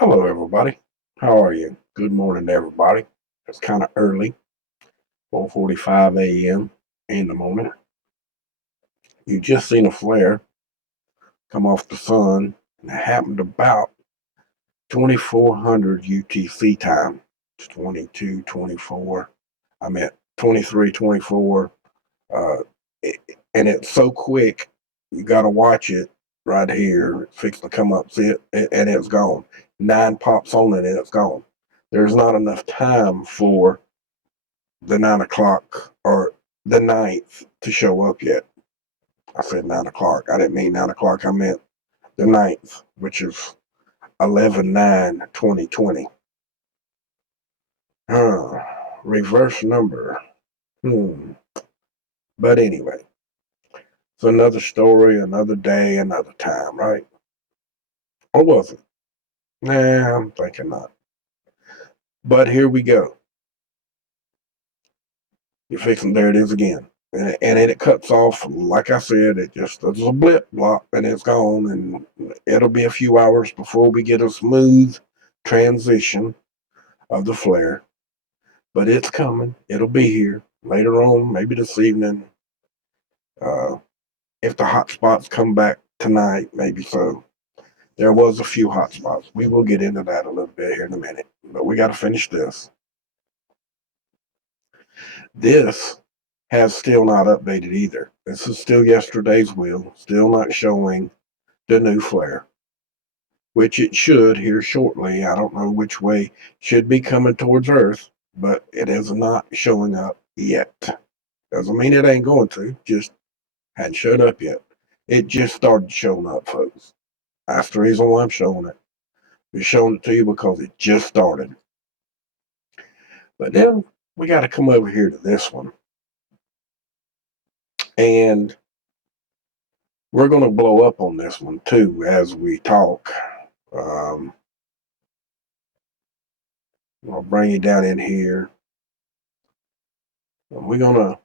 Hello, everybody. How are you? Good morning to everybody. It's kind of early, 4:45 a.m. in the morning. You just seen a flare come off the sun, and it happened about 2400 UTC time. It's 22:24. I'm at 23:24. Uh, and it's so quick, you got to watch it right here. It's fixing to come up, see it, and it's gone. 9 pops on it, and it's gone. There's not enough time for the 9 o'clock or the 9th to show up yet. I said 9 o'clock. I didn't mean 9 o'clock. I meant the 9th, which is 11/9/2020. Reverse number. But anyway, it's another story, another day, another time, right? Or was it? Nah, I'm thinking not. But here we go. You're fixing, there it is again. And then it cuts off, like I said, it just does a blip block and it's gone. And it'll be a few hours before we get a smooth transition of the flare. But it's coming. It'll be here later on, maybe this evening. If the hot spots come back tonight, maybe so. There was a few hot spots. We will get into that a little bit here in a minute. But we got to finish this. This has still not updated either. This is still yesterday's wheel, still not showing the new flare, which it should here shortly. I don't know which way. Should be coming towards Earth, but it is not showing up yet. Doesn't mean it ain't going to, just hadn't showed up yet. It just started showing up, folks. That's the reason why I'm showing it. We're showing it to you because it just started. But then we got to come over here to this one. And we're going to blow up on this one too as we talk. I'll bring you down in here. And we're going to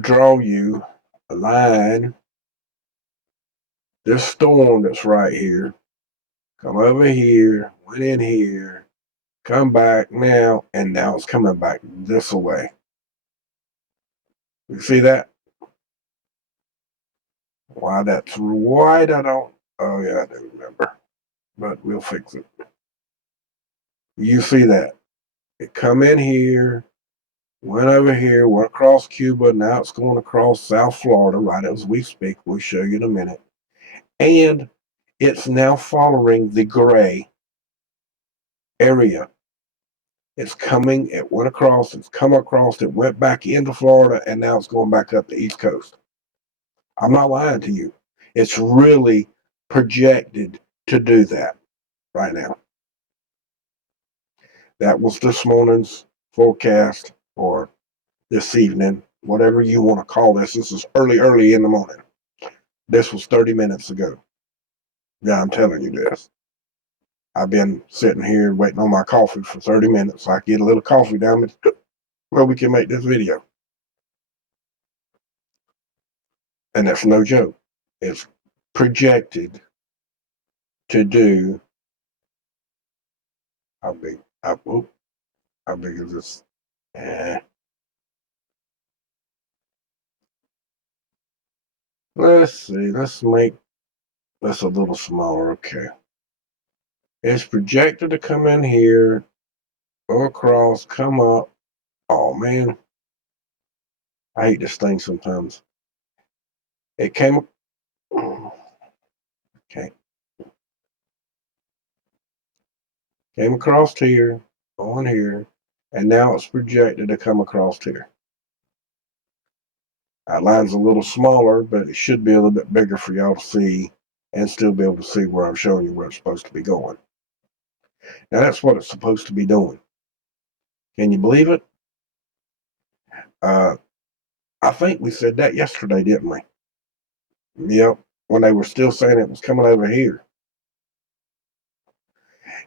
draw you a line. This storm that's right here, come over here, went in here, come back now, and now it's coming back this way. You see that? Why that's right, I don't, oh yeah, I do remember, but we'll fix it. You see that? It come in here, went over here, went across Cuba, now it's going across South Florida right as we speak. We'll show you in a minute. And it's now following the gray area. It's coming, it went across, it's come across, it went back into Florida, and now it's going back up the East Coast. I'm not lying to you. It's really projected to do that right now. That was this morning's forecast, or this evening, whatever you want to call this. This is early in the morning. This was 30 minutes ago. Yeah, I'm telling you this. I've been sitting here waiting on my coffee for 30 minutes. So I get a little coffee down where we can make this video. And that's no joke. It's projected to do, how big? How big is this? Let's see. Let's make this a little smaller. Okay. It's projected to come in here, go across, come up. Oh man, I hate this thing sometimes. It came. Okay. Came across here, on here, and now it's projected to come across here. That line's a little smaller, but it should be a little bit bigger for y'all to see and still be able to see where I'm showing you where it's supposed to be going. Now that's what it's supposed to be doing. Can you believe it? I think we said that yesterday, didn't we? Yep, when they were still saying it was coming over here.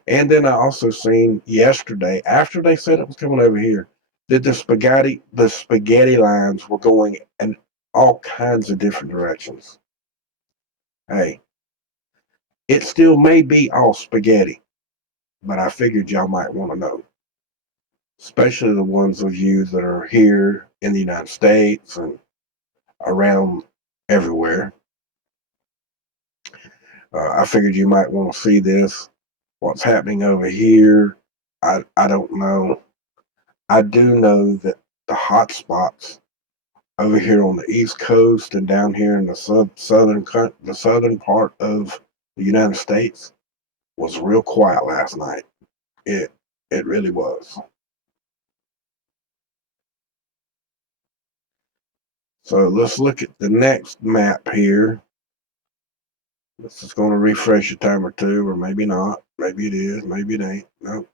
And then I also seen yesterday, after they said it was coming over here, that the spaghetti lines were going in all kinds of different directions. Hey, it still may be all spaghetti, but I figured y'all might want to know, especially the ones of you that are here in the United States and around everywhere. I figured you might want to see this. What's happening over here, I don't know. I do know that the hot spots over here on the East Coast and down here in the southern part of the United States was real quiet last night. It really was. So let's look at the next map here. This is going to refresh a time or two, or maybe not. Maybe it is. Maybe it ain't. Nope.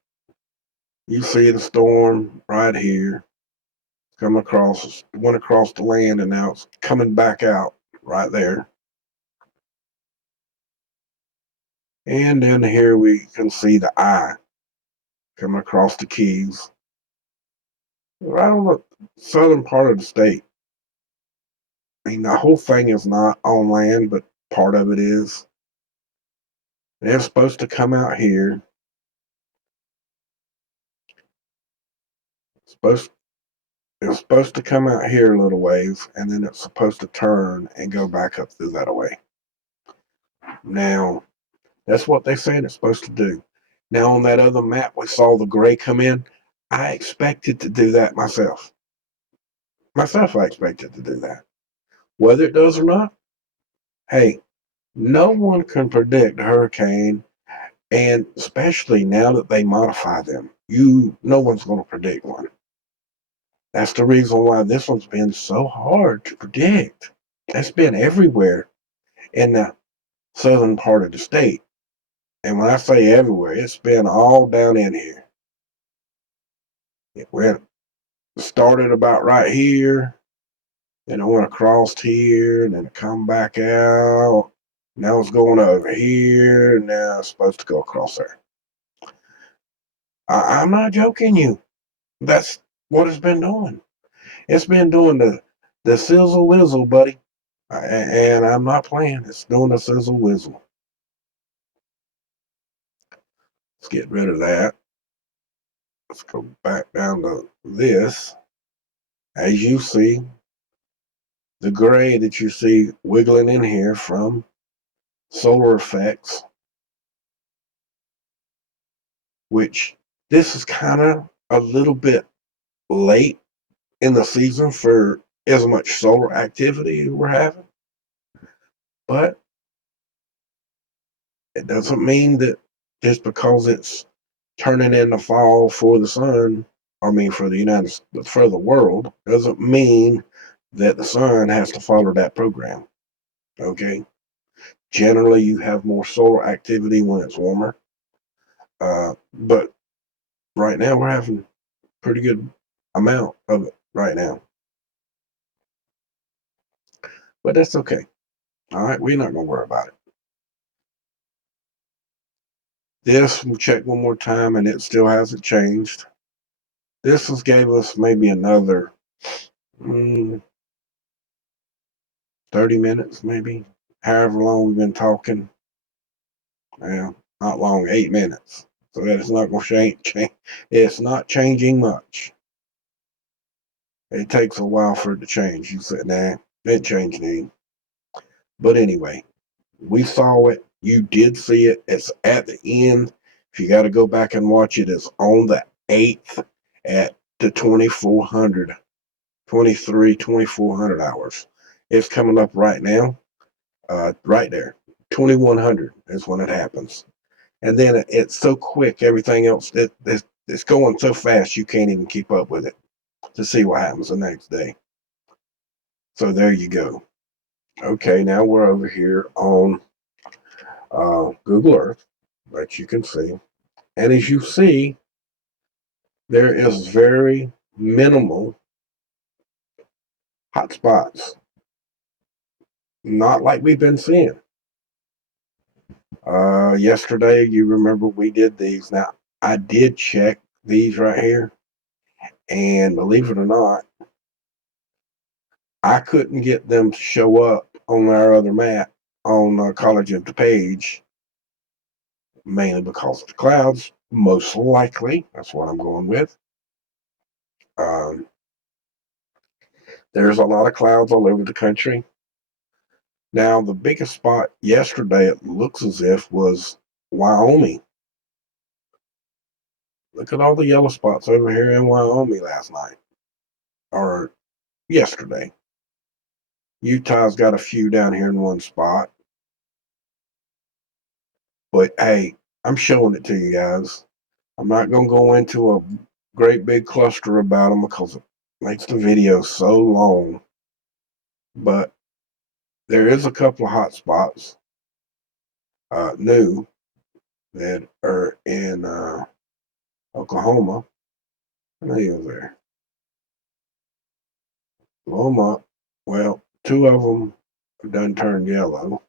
You see the storm right here. Come across, went across the land, and now it's coming back out right there. And then here we can see the eye coming across the Keys, right on the southern part of the state. I mean, the whole thing is not on land, but part of it is. They're supposed to come out here. It's supposed to come out here a little ways, and then it's supposed to turn and go back up through that way. Now, that's what they said it's supposed to do. Now, on that other map, we saw the gray come in. I expected to do that myself. I expected to do that. Whether it does or not, hey, no one can predict a hurricane, and especially now that they modify them, no one's going to predict one. That's the reason why this one's been so hard to predict. It's been everywhere in the southern part of the state. And when I say everywhere, it's been all down in here. It started about right here, then it went across here, and then it come back out. Now it's going over here, and now it's supposed to go across there. I'm not joking you. That's what it's been doing. It's been doing the sizzle whizzle, buddy. And I'm not playing. It's doing the sizzle whizzle. Let's get rid of that. Let's go back down to this. As you see, the gray that you see wiggling in here from solar effects, which this is kind of a little bit late in the season for as much solar activity we're having. But it doesn't mean that just because it's turning into fall for the sun, for the world, doesn't mean that the sun has to follow that program. Okay. Generally, you have more solar activity when it's warmer. But right now, we're having a pretty good amount of it right now. But that's okay. All right. We're not going to worry about it. This, we'll check one more time, and it still hasn't changed. This gave us maybe another 30 minutes, maybe. However long we've been talking. Well, not long, 8 minutes. So that's not going to change. It's not changing much. It takes a while for it to change. You said, nah, it changed name. But anyway, we saw it. You did see it. It's at the end. If you got to go back and watch it, it's on the 8th at the 2400 hours. It's coming up right now. Right there. 2100 is when it happens. And then it's so quick, everything else, it's going so fast you can't even keep up with it to see what happens the next day. So there you go. Okay, now we're over here on Google Earth, that you can see. And as you see, there is very minimal hot spots. Not like we've been seeing. Yesterday, you remember we did these. Now, I did check these right here. And believe it or not, I couldn't get them to show up on our other map on College of the Page, mainly because of the clouds. most likely. That's what I'm going with. Um, there's a lot of clouds all over the country. Now, the biggest spot yesterday, it looks as if, was Wyoming. Look at all the yellow spots over here in Wyoming last night, or yesterday. Utah's got a few down here in one spot. But hey, I'm showing it to you guys. I'm not going to go into a great big cluster about them because it makes the video so long. But there is a couple of hot spots, new, that are in Oklahoma. I know you was there. Oklahoma, well, two of them are done turned yellow.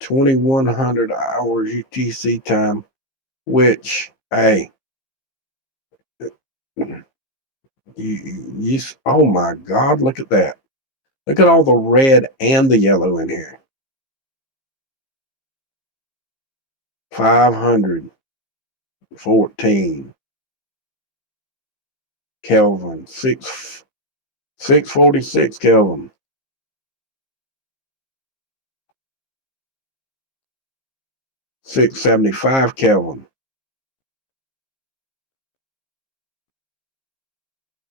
2100 hours UTC time, which, hey, oh my God, look at that. Look at all the red and the yellow in here. 514 Kelvin, 646 Kelvin, 675 Kelvin,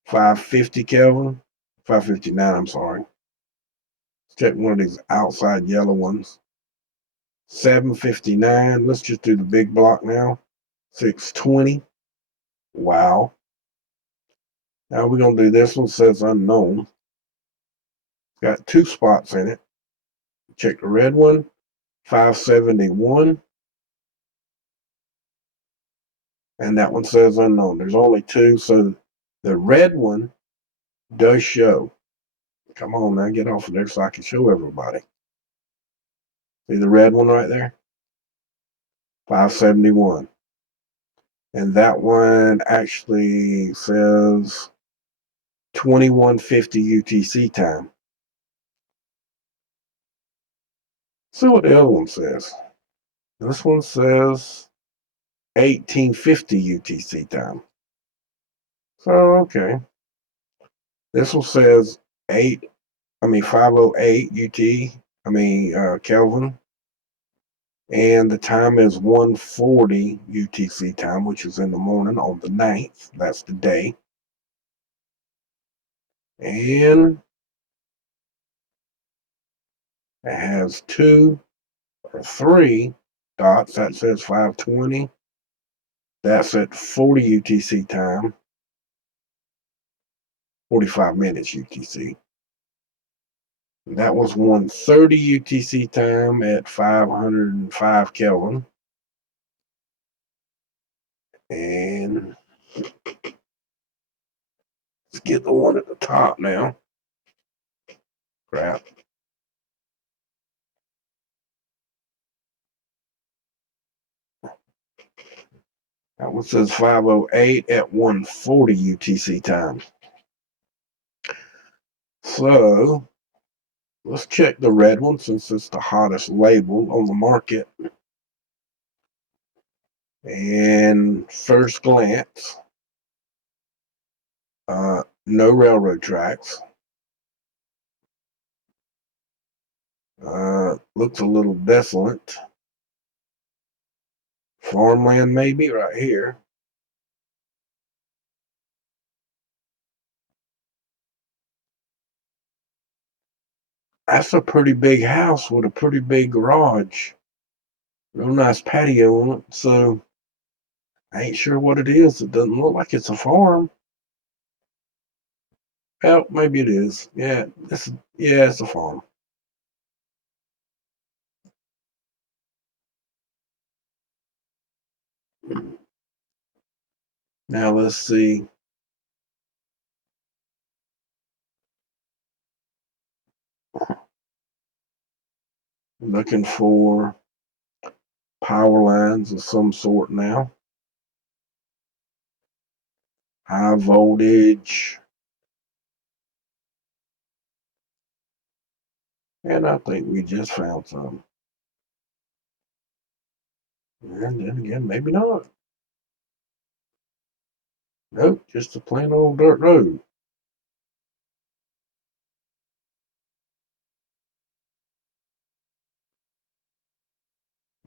550 Kelvin, 559, I'm sorry. Let's check one of these outside yellow ones. 759, let's just do the big block now. 620, wow. Now we're going to do this one, says unknown. Got two spots in it. Check the red one, 571. And that one says unknown. There's only two, so the red one does show. Come on now, get off of there so I can show everybody. See the red one right there? 571. And that one actually says 2150 UTC time. See what the other one says. This one says 1850 UTC time. So, okay. This one says 508 Kelvin. And the time is 1:40 UTC time, which is in the morning on the 9th. That's the day. And it has two or three dots. That says 520. That's at 40 UTC time, 45 minutes UTC. That was 1:30 UTC time at 505 Kelvin. And let's get the one at the top now. Crap. That one says 508 at 1:40 UTC time. So let's check the red one since it's the hottest label on the market. And first glance, no railroad tracks. Looks a little desolate. Farmland maybe right here. That's a pretty big house with a pretty big garage. Real nice patio on it. So I ain't sure what it is. It doesn't look like it's a farm. Well, maybe it is. Yeah, it's a farm. Now let's see. Looking for power lines of some sort now. High voltage. And I think we just found some. And then again, maybe not. Nope, just a plain old dirt road.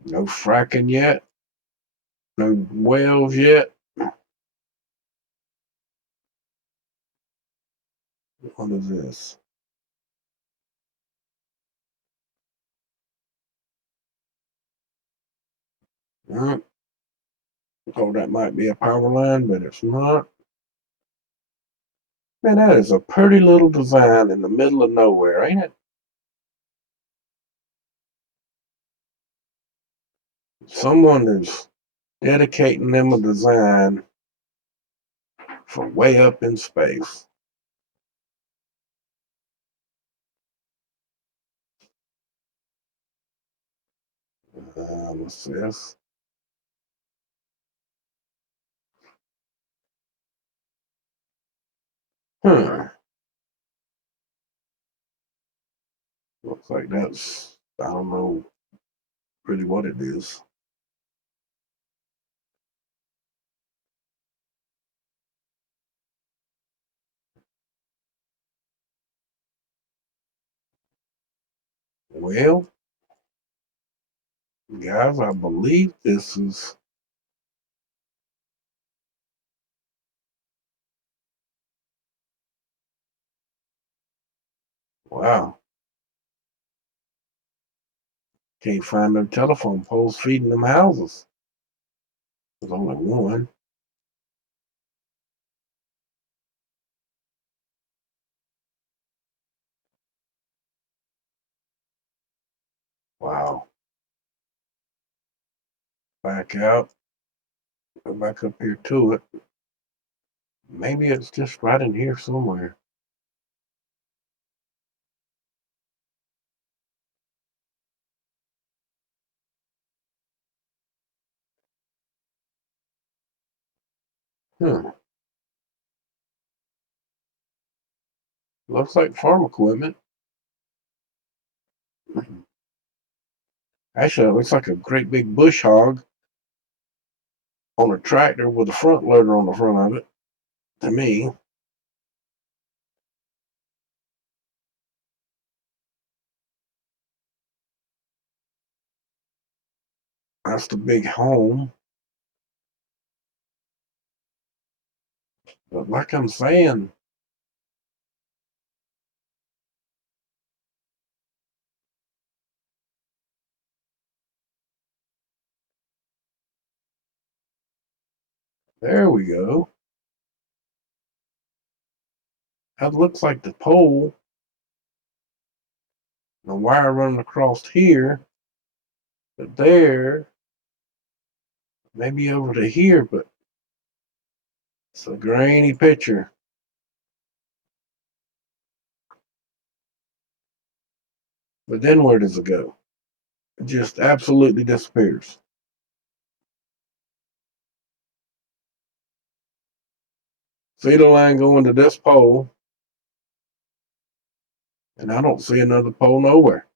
No fracking yet. No wells yet. What is this? Oh, that might be a power line, but it's not. Man, that is a pretty little design in the middle of nowhere, ain't it? Someone is dedicating them a design for way up in space. What's this? Huh. Looks like that's, I don't know really what it is. Well, guys, I believe this is, wow. Can't find no telephone poles feeding them houses. There's only one. Wow. Back out. Go back up here to it. Maybe it's just right in here somewhere. Hmm. Looks like farm equipment. Actually, it looks like a great big bush hog on a tractor with a front loader on the front of it. To me, that's the big home. But like I'm saying, there we go. That looks like the pole. The wire running across here, but there, maybe over to here, but it's a grainy picture. But then where does it go? It just absolutely disappears. See the line going to this pole, and I don't see another pole nowhere.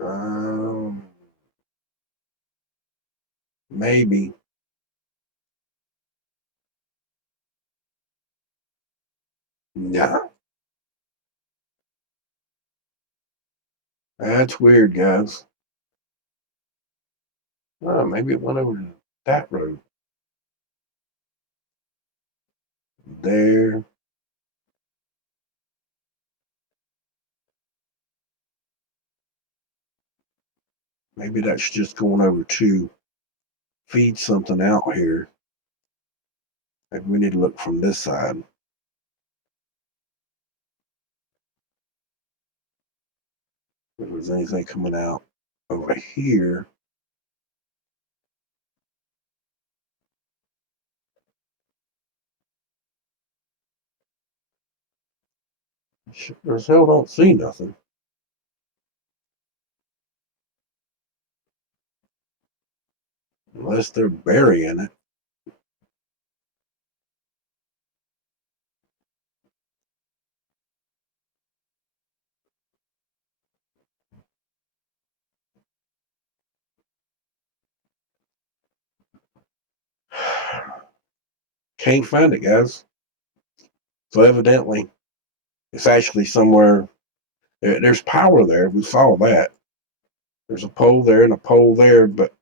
Um, Maybe. Nah, that's weird, guys. Oh, maybe it went over to that road. There. Maybe that's just going over to feed something out here. Maybe we need to look from this side. If there's anything coming out over here. Sure as hell don't see nothing. Unless they're burying it. Can't find it, guys. So evidently, it's actually somewhere. There's power there. We saw that. There's a pole there and a pole there, but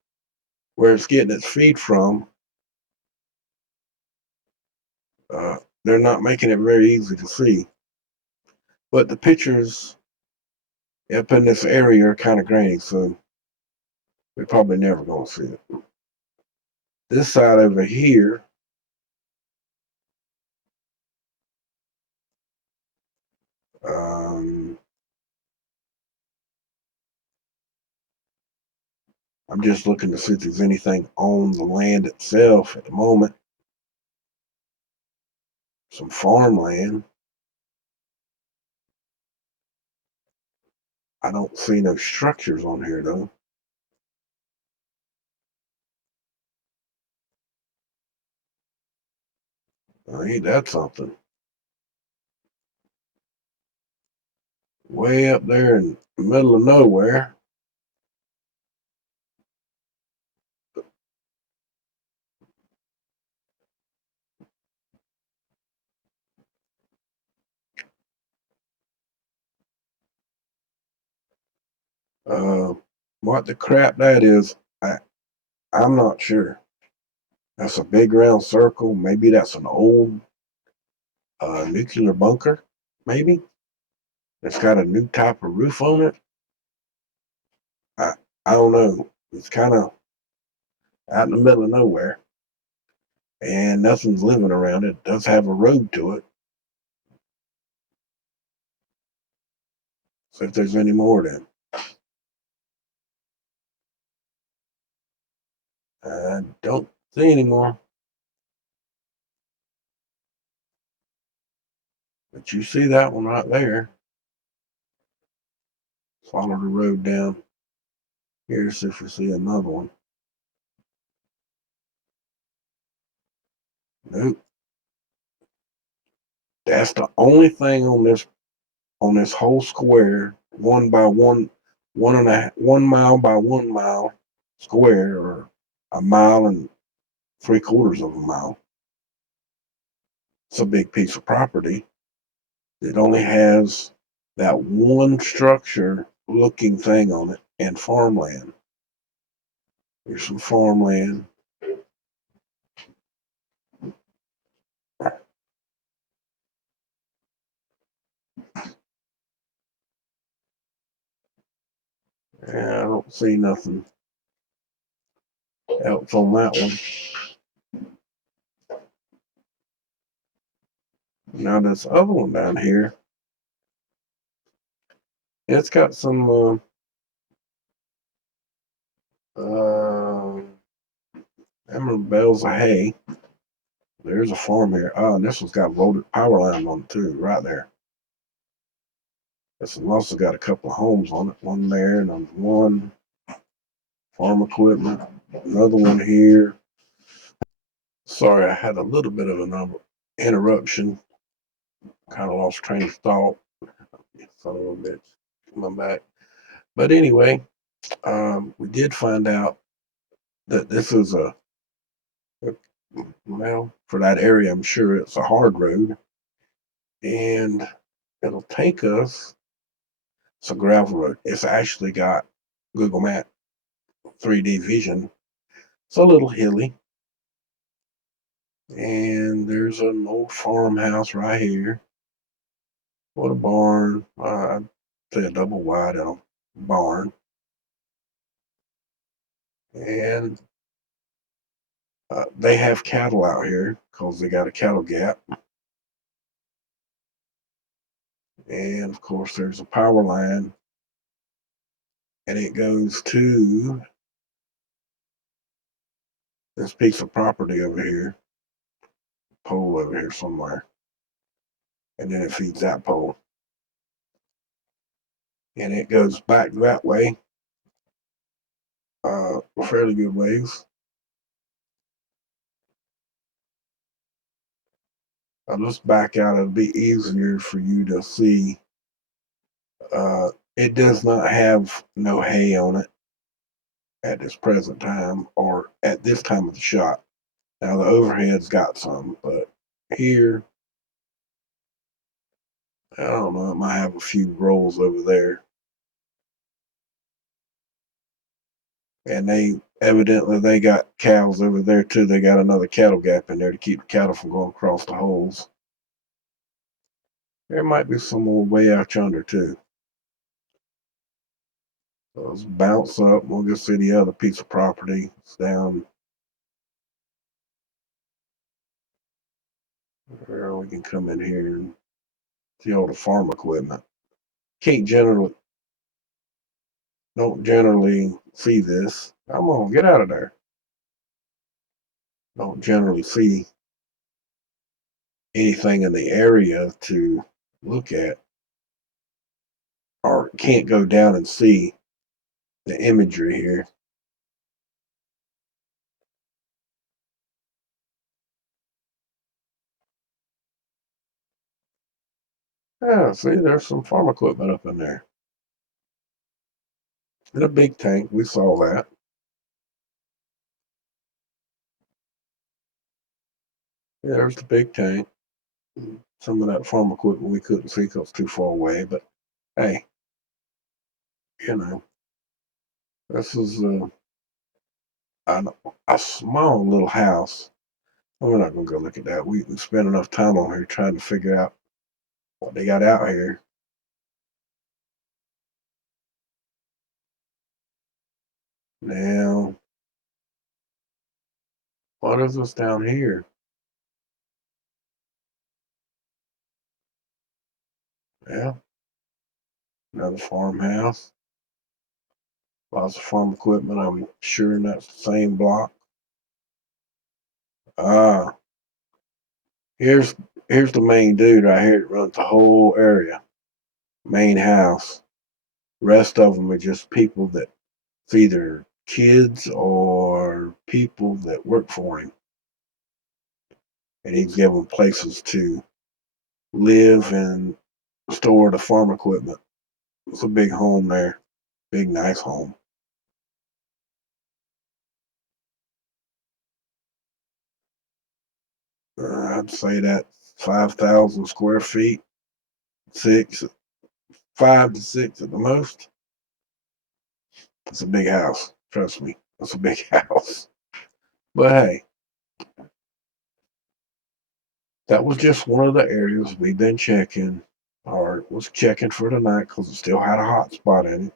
where it's getting its feed from, they're not making it very easy to see. But the pictures up in this area are kind of grainy, so we're probably never going to see it. This side over here, I'm just looking to see if there's anything on the land itself at the moment. Some farmland. I don't see no structures on here, though. Ain't that something? Way up there in the middle of nowhere. What the crap that is, I'm not sure. That's a big round circle. Maybe that's an old nuclear bunker, maybe. It's got a new type of roof on it. I, I don't know. It's kind of out in the middle of nowhere, and nothing's living around it. It does have a road to it. So if there's any more, then I don't see any more. But you see that one right there. Follow the road down here, see if you see another one. Nope. That's the only thing on this whole square, 1 mile by 1 mile square, or a mile and 3/4 of a mile. It's a big piece of property. It only has that one structure looking thing on it and farmland. Here's some farmland. Yeah, I don't see nothing else on that one. Now this other one down here, it's got some emerald bales of hay. There's a farm here. Oh, and this one's got loaded power line on it too, right there. This one also got a couple of homes on it. One there and one farm equipment. Another one here. Sorry, I had a little bit of an interruption. Kind of lost train of thought. Son of a bitch. Come back. But anyway, we did find out that this is well, for that area, I'm sure it's a hard road. And it'll take us, it's a gravel road. It's actually got Google Map 3D vision. It's a little hilly. And there's an old farmhouse right here. What a barn. I'd say a double wide barn. And they have cattle out here because they got a cattle gap. And of course, there's a power line. And it goes to this piece of property over here, pole over here somewhere. And then it feeds that pole. And it goes back that way, fairly good ways. I'll just back out. It'll be easier for you to see. It does not have no hay on it at this present time, or at this time of the shot. Now the overhead's got some, but here, I don't know, it might have a few rolls over there. And they got cows over there too. They got another cattle gap in there to keep the cattle from going across the holes. There might be some more way out yonder too. So let's bounce up. We'll go see the other piece of property. It's down there. We can come in here and see all the farm equipment. Don't generally see this. Come on, get out of there. Don't generally see anything in the area to look at, or can't go down and see the imagery here. Yeah, see, there's some farm equipment up in there. And a big tank, we saw that. Yeah, there's the big tank. Some of that farm equipment we couldn't see because it's too far away, but hey, you know, this is a, a small little house. We're not gonna go look at that. We spent enough time on here trying to figure out what they got out here. Now, what is this down here? Yeah, another farmhouse. Lots of farm equipment. I'm sure that's the same block. Ah, here's here's the main dude right here that runs the whole area. Main house. Rest of them are just people that it's either kids or people that work for him, and he's given places to live and store the farm equipment. It's a big home there, big nice home. I'd say that 5,000 square feet, six, 5 to 6 at the most. It's a big house. Trust me, it's a big house. But hey, that was just one of the areas we've been checking, or was checking for tonight because it still had a hot spot in it.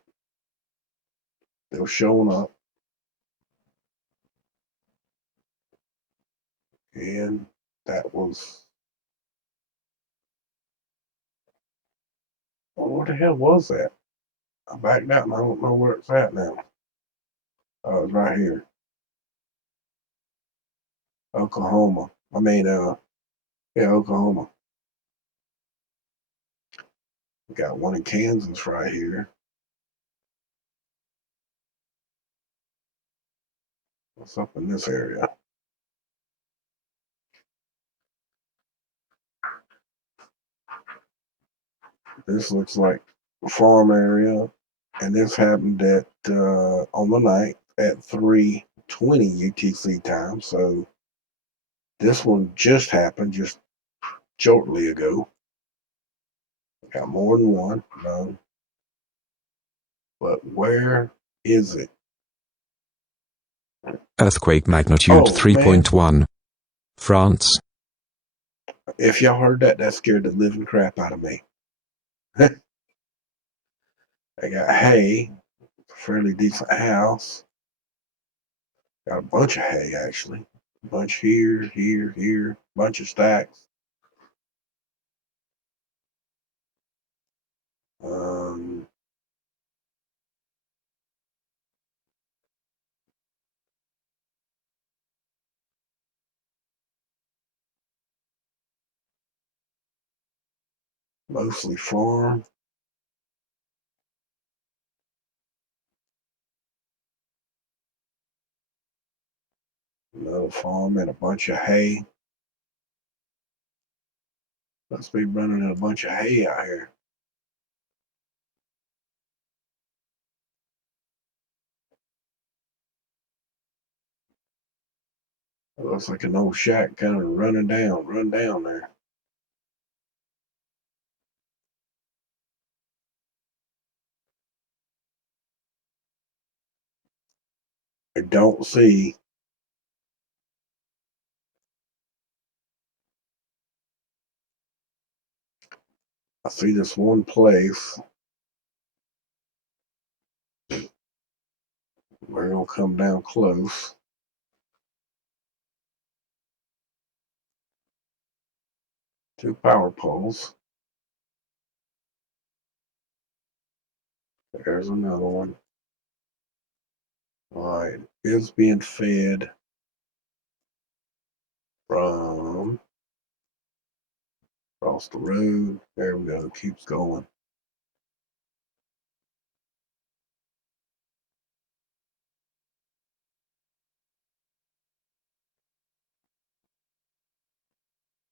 Still showing up. And that was, well, what the hell was that? I backed out and I don't know where it's at now. Oh, it's right here. Oklahoma. Yeah, Oklahoma. We got one in Kansas right here. What's up in this area? This looks like a farm area, and this happened at on the night at 3:20 UTC time. So this one just happened just shortly ago. Got more than one, no. But where is it? Earthquake magnitude Oh man! 3.1. France. If y'all heard that, that scared the living crap out of me. I got hay, fairly decent house. Got a bunch of hay actually. A bunch here, here, here, bunch of stacks. Um, Mostly farm. Another farm and a bunch of hay. Must be running a bunch of hay out here. It looks like an old shack kind of run down there. I don't see I see this one place. We're gonna come down close. Two power poles. There's another one. All right, it's being fed from across the road. There we go. It keeps going.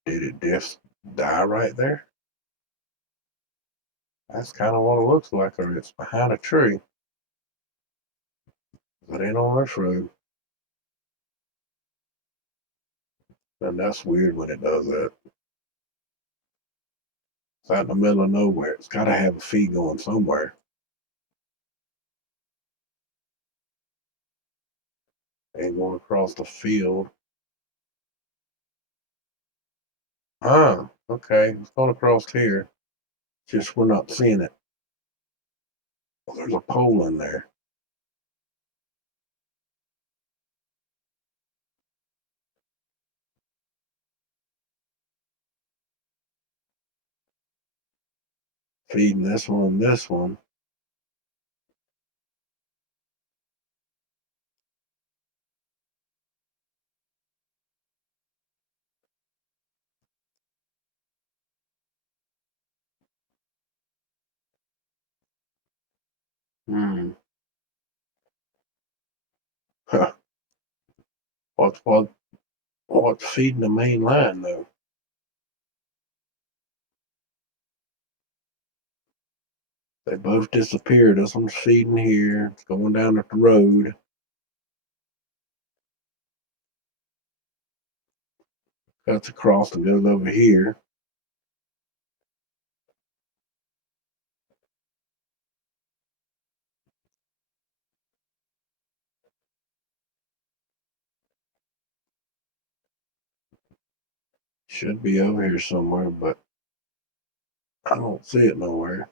Did it just die right there? That's kind of what it looks like, or it's behind a tree. It ain't on this road. And that's weird when it does that. It's out in the middle of nowhere. It's got to have a feed going somewhere. Ain't going across the field. Ah, okay. It's going across here. Just we're not seeing it. Well, there's a pole in there. Feeding this one and this one. Hmm. Huh. What's feeding the main line though? They both disappeared. This one's feeding here. It's going down at the road. Cuts across and goes over here. Should be over here somewhere, but I don't see it nowhere.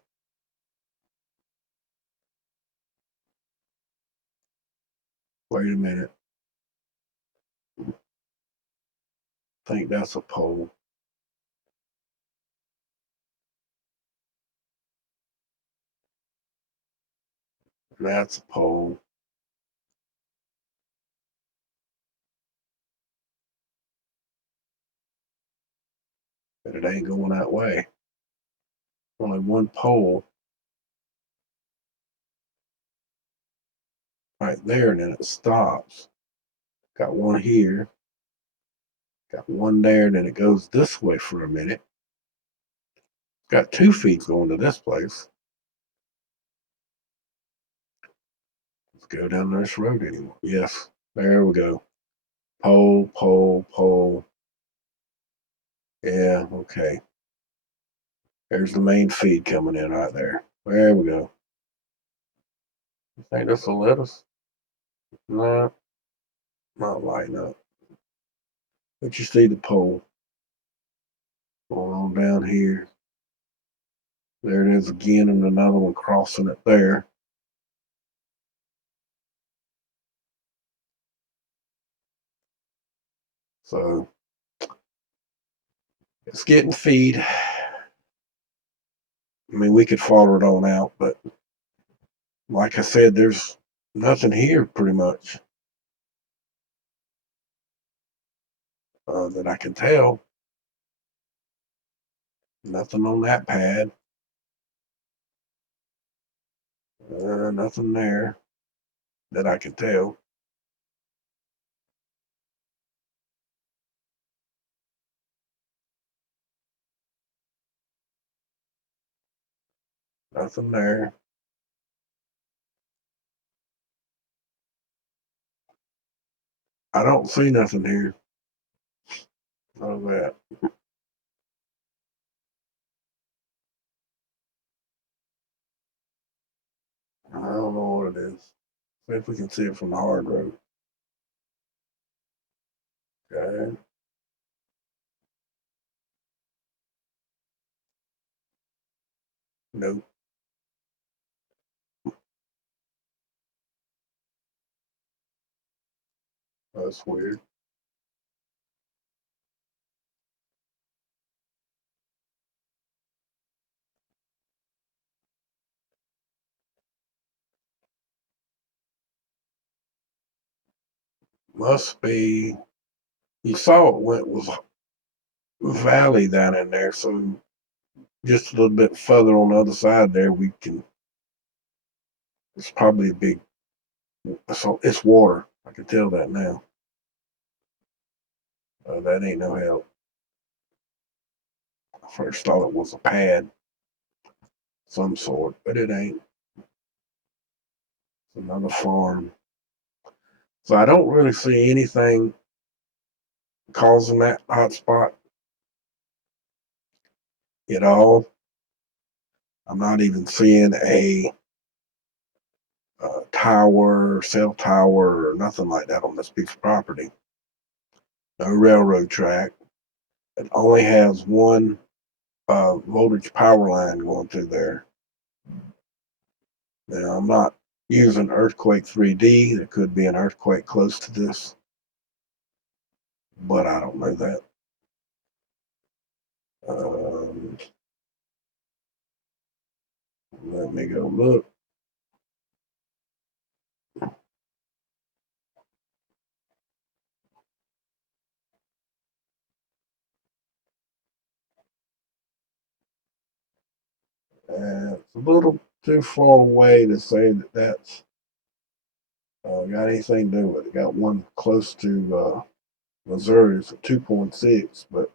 Wait a minute. I think that's a pole. That's a pole. But it ain't going that way. Only one pole right there, and then it stops. Got one here. Got one there, and then it goes this way for a minute. Got 2 feet going to this place. Let's go down this road anymore. Yes, there we go. Pole, pole, pole. Yeah, okay. There's the main feed coming in right there. There we go. You think this will let us? No, not lighting up. But you see the pole going on down here. There it is again, and another one crossing it there. So it's getting feed. I mean, we could follow it on out, but like I said, there's nothing here pretty much that I can tell. Nothing on that pad. Nothing there that I can tell. Nothing there. I don't see nothing here. of that. I don't know what it is. See if we can see it from the hard road. Okay. Nope. That's weird. Must be. You saw it went was valley down in there, so just a little bit further on the other side there, we can. It's probably a big. So it's water. I can tell that now. That ain't no help. I first thought it was a pad, some sort, but it ain't. It's another farm. So I don't really see anything causing that hot spot at all. I'm not even seeing a tower, cell tower, or nothing like that on this piece of property. No railroad track. It only has one voltage power line going through there. Now, I'm not using Earthquake 3D. There could be an earthquake close to this, but I don't know that. Um, Let me go look. It's a little too far away to say that that's got anything to do with it. Got one close to Missouri, it's a 2.6, but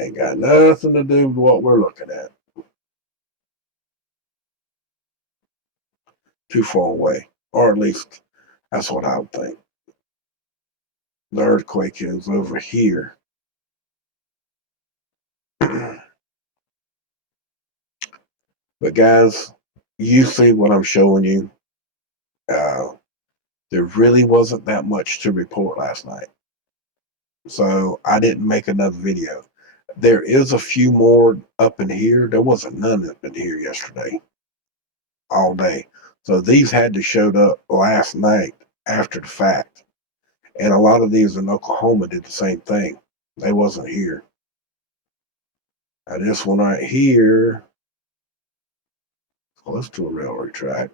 ain't got nothing to do with what we're looking at. Too far away, or at least that's what I would think. The earthquake is over here. But guys, you see what I'm showing you. Uh, there really wasn't that much to report last night, so I didn't make another video. There is a few more up in here. There wasn't none up in here yesterday, all day. So these had to showed up last night after the fact. And a lot of these in Oklahoma did the same thing. They wasn't here. Now this one right here, close to a railroad track.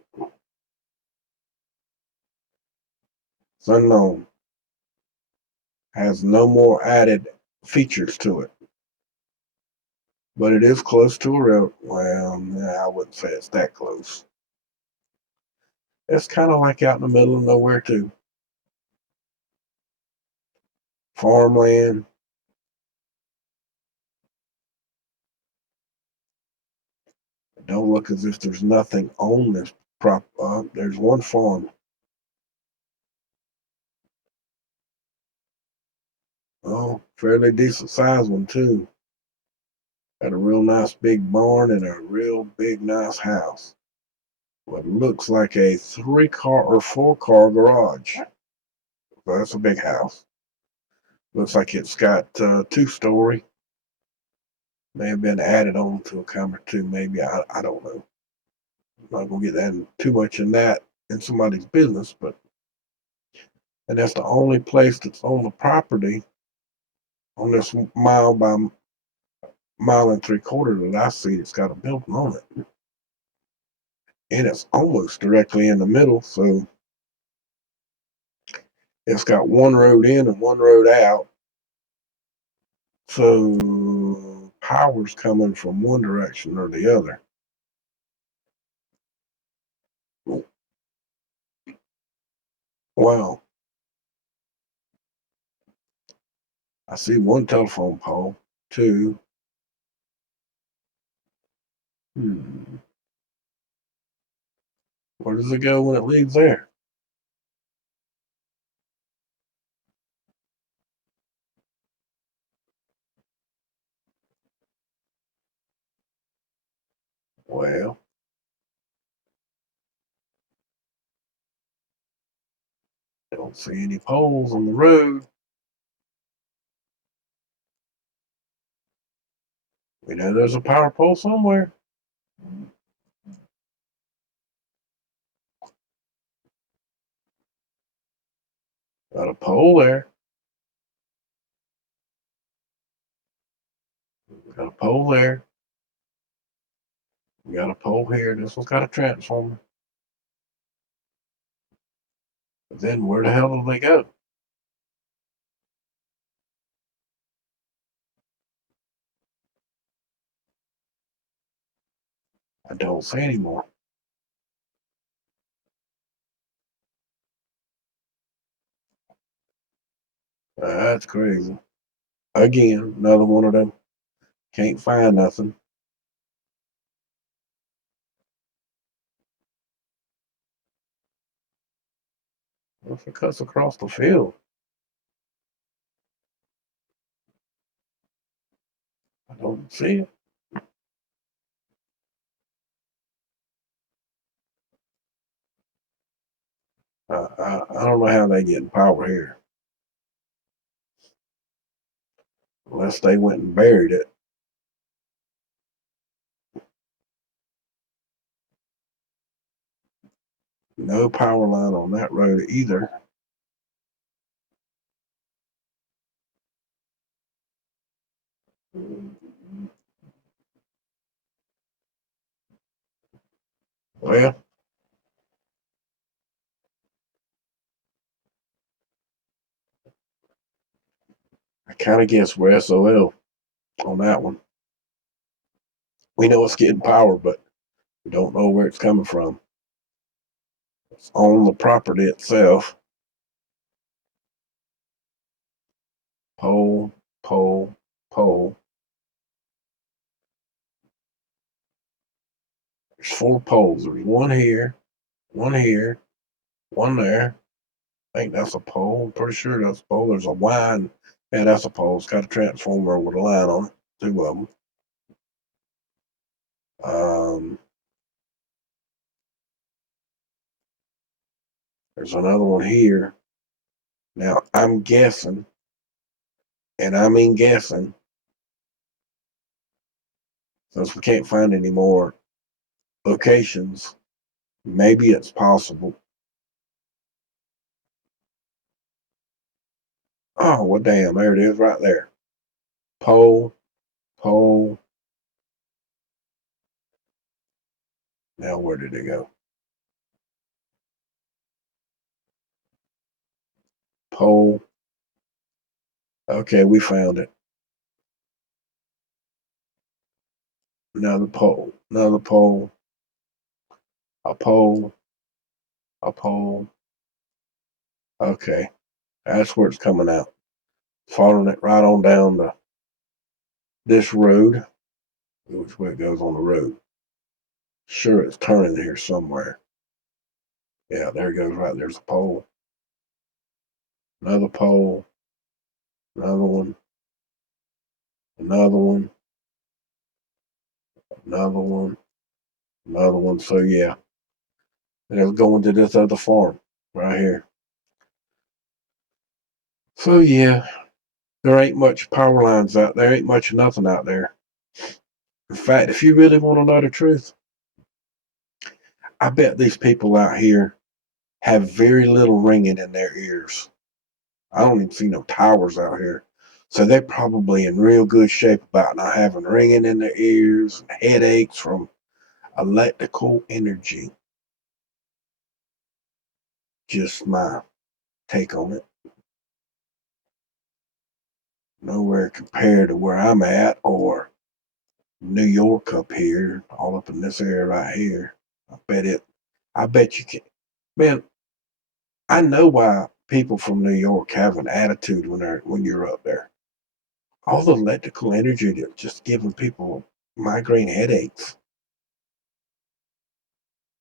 It's unknown. Has no more added features to it. But it is close to a rail. Well, I wouldn't say it's that close. It's kind of like out in the middle of nowhere too. Farmland. Don't look as if there's nothing on this prop. There's one farm. Oh, fairly decent sized one too. Got a real nice big barn and a real big nice house. What looks like a 3-car or 4-car garage. So that's a big house. Looks like it's got 2-story. May have been added on to a camera too, maybe. I don't know. I'm not gonna get that too much in that in somebody's business, but and that's the only place that's on the property on this mile and 3/4 that I see that's got a building on it. And it's almost directly in the middle, so it's got one road in and one road out. So power's coming from one direction or the other. Wow. I see one telephone pole, two. Where does it go when it leaves there? Don't see any poles on the road. We know there's a power pole somewhere. Got a pole there. Got a pole there. We got a pole here. This one's got a transformer. But then where the hell do they go? I don't see anymore. That's crazy. Again, another one of them. Can't find nothing. What if it cuts across the field? I don't see it. I don't know how they getting power here. Unless they went and buried it. No power line on that road either. Well, I kind of guess we're SOL on that one. We know it's getting power, but we don't know where it's coming from. It's on the property itself. Pole, pole, pole. There's 4 poles. There's one here, one there. I think that's a pole. I'm pretty sure that's a pole. There's a line. Yeah, that's a pole. It's got a transformer with a line on it. 2 of them. There's another one here. Now, I'm guessing, and I mean guessing, since we can't find any more locations, maybe it's possible. Oh, well, damn, there it is right there. Pole, pole. Now, where did it go? Pole. Okay, we found it. Another pole, another pole, a pole, a pole. Okay, that's where it's coming out. Following it right on down to this road, which way it goes on the road. Sure, it's turning here somewhere. Yeah, there it goes right. There's a pole. Another pole. Another one. Another one. Another one. Another one. So yeah, it'll go into this other farm right here. So yeah, there ain't much power lines out there. Ain't much of nothing out there. In fact, if you really want to know the truth, I bet these people out here have very little ringing in their ears. I don't even see no towers out here. So they're probably in real good shape about not having ringing in their ears and headaches from electrical energy. Just my take on it. Nowhere compared to where I'm at or New York up here, all up in this area right here. I bet you can. Man, I know why people from New York have an attitude when you're up there. All the electrical energy that's just giving people migraine headaches.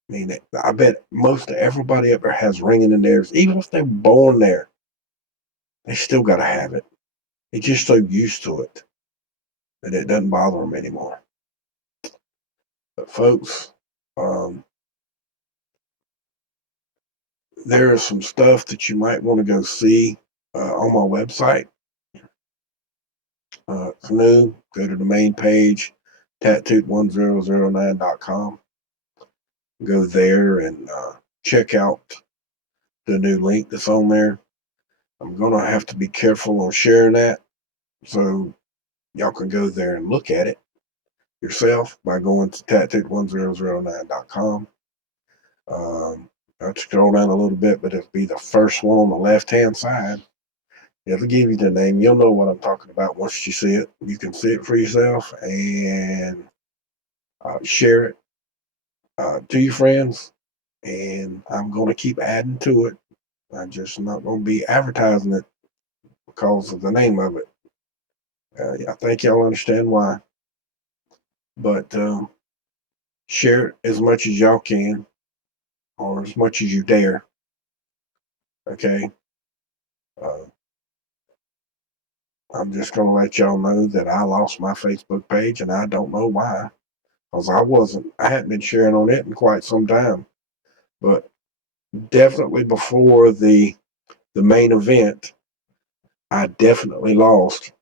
I mean, I bet most of everybody up there has ringing in theirs. Even if they're born there, they still got to have it. They're just so used to it that it doesn't bother them anymore. But folks, there is some stuff that you might want to go see on my website. It's new. Go to the main page, tattooed1009.com. Go there and check out the new link that's on there. I'm going to have to be careful on sharing that, so y'all can go there and look at it yourself by going to tattooed1009.com. I'll scroll down a little bit, but it'll be the first one on the left-hand side. It'll give you the name. You'll know what I'm talking about once you see it. You can see it for yourself and share it to your friends. And I'm going to keep adding to it. I'm just not going to be advertising it because of the name of it. I think y'all understand why. But share it as much as y'all can, or as much as you dare. Okay. I'm just going to let y'all know that I lost my Facebook page, and I don't know why. Because I hadn't been sharing on it in quite some time. But definitely before the main event, I definitely lost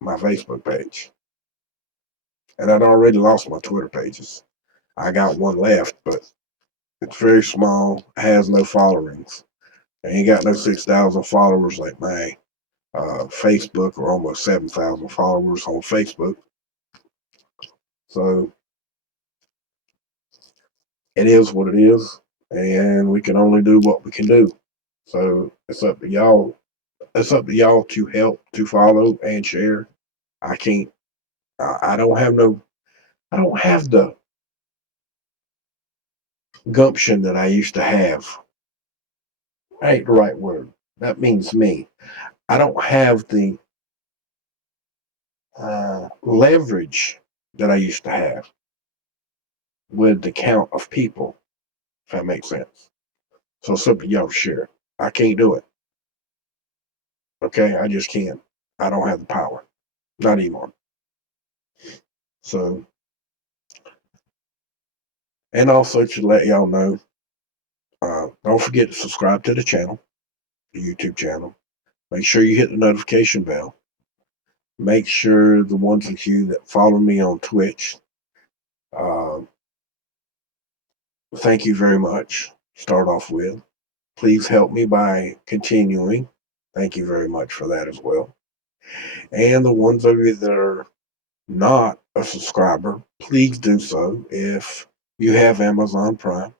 my Facebook page. And I'd already lost my Twitter pages. I got one left, but it's very small, has no followings. I ain't got no 6,000 followers like my Facebook, or almost 7,000 followers on Facebook. So it is what it is, and we can only do what we can do. So it's up to y'all. It's up to y'all to help, to follow, and share. I can't. I don't have no. I don't have the gumption that I used to have. That ain't the right word. That means me. I don't have the leverage that I used to have with the count of people, if that makes sense. So it's up to y'all to share. I can't do it. Okay, I just can't. I don't have the power. Not anymore. So, and also to let y'all know, don't forget to subscribe to the channel, the YouTube channel. Make sure you hit the notification bell. Make sure the ones of you that follow me on Twitch, thank you very much. Start off with. Please help me by continuing. Thank you very much for that as well. And the ones of you that are not a subscriber, please do so if you have Amazon Prime.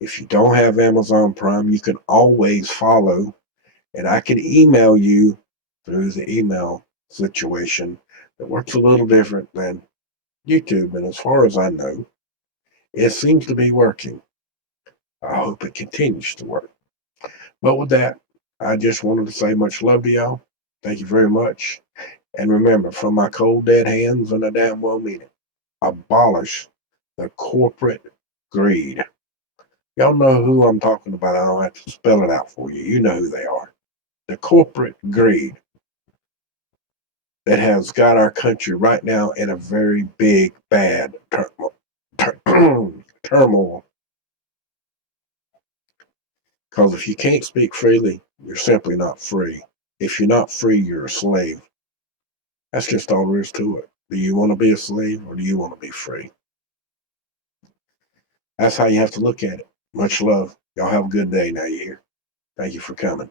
If you don't have Amazon Prime, you can always follow, and I can email you through the email situation that works a little different than YouTube. And as far as I know, it seems to be working. I hope it continues to work. But with that, I just wanted to say much love to y'all. Thank you very much. And remember, from my cold dead hands, and I damn well mean it, abolish the corporate greed. Y'all know who I'm talking about. I don't have to spell it out for you. You know who they are. The corporate greed that has got our country right now in a very big, bad turmoil. Because if you can't speak freely, you're simply not free. If you're not free, you're a slave. That's just all there is to it. Do you want to be a slave, or do you want to be free? That's how you have to look at it. Much love. Y'all have a good day now, you hear? Thank you for coming.